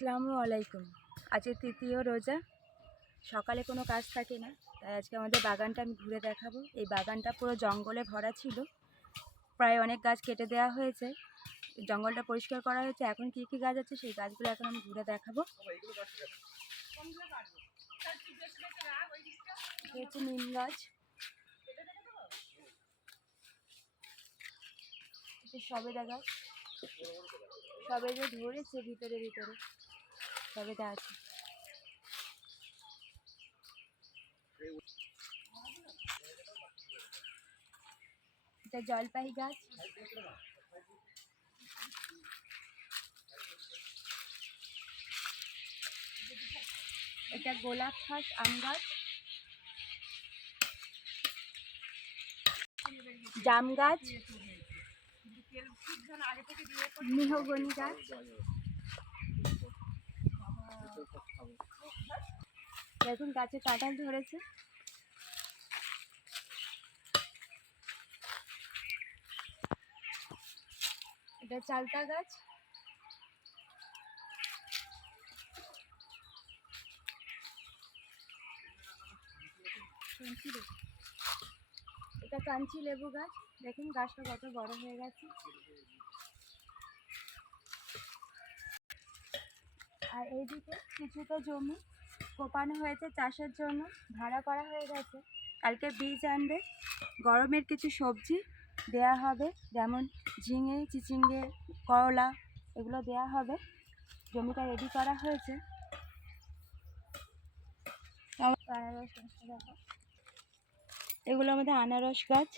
আসসালামু আলাইকুম। আজকে তৃতীয় রোজা। সকালে কোনো কাজ থাকে না, তাই আজকে আমাদের বাগানটা আমি ঘুরে দেখাবো। এই বাগানটা পুরো জঙ্গলে ভরা ছিল। প্রায় অনেক গাছ কেটে দেওয়া হয়েছে। জঙ্গলটা পরিষ্কার করা হয়েছে। এখন কী কী গাছ আছে সেই গাছগুলো এখন আমি ঘুরে দেখাবো। হচ্ছে নিম গাছ। সবেদা গাছ। সবেদা ধরেছে ভিতরে ভিতরে। সবেদা আছে। এটা জলপাই গাছ। এটা গোলাপ ঘাস আম গাছ। জাম গাছ। মেহগনি গাছ। দেখুন গাছে কাঁঠাল ধরেছে। এটা চালতা গাছ। এটা কাঞ্চি লেবু গাছ। দেখুন গাছটা কত বড় হয়ে গেছে। আর এইদিকে কিছুটা জমি। কোপানো হয়েছে চাষের জন্য, ভাড়া করা হয়ে গেছে। কালকে বীজ আনবে, গরমের কিছু সবজি দেয়া হবে, যেমন ঝিঙে, চিচিঙ্গে, করলা, এগুলো দেয়া হবে। জমিটা রেডি করা হয়েছে। আনারস আমাদের আনারস গাছ।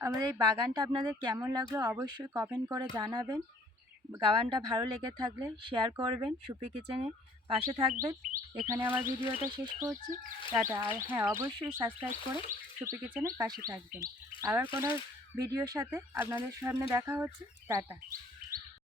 আমাদের এই বাগানটা আপনাদের কেমন লাগল অবশ্যই কমেন্ট করে জানাবেন। বাগানটা ভালো লেগে থাকলে শেয়ার করবেন সুপি কিচেনে পাশে থাকবেন। এখানে আমার ভিডিওটা শেষ করছি। টাটা। আর হ্যাঁ অবশ্যই সাবস্ক্রাইব করে সুপি কিচেনের পাশে থাকবেন। আবার কোনো ভিডিওর সাথে আপনাদের সামনে দেখা হচ্ছে। টাটা।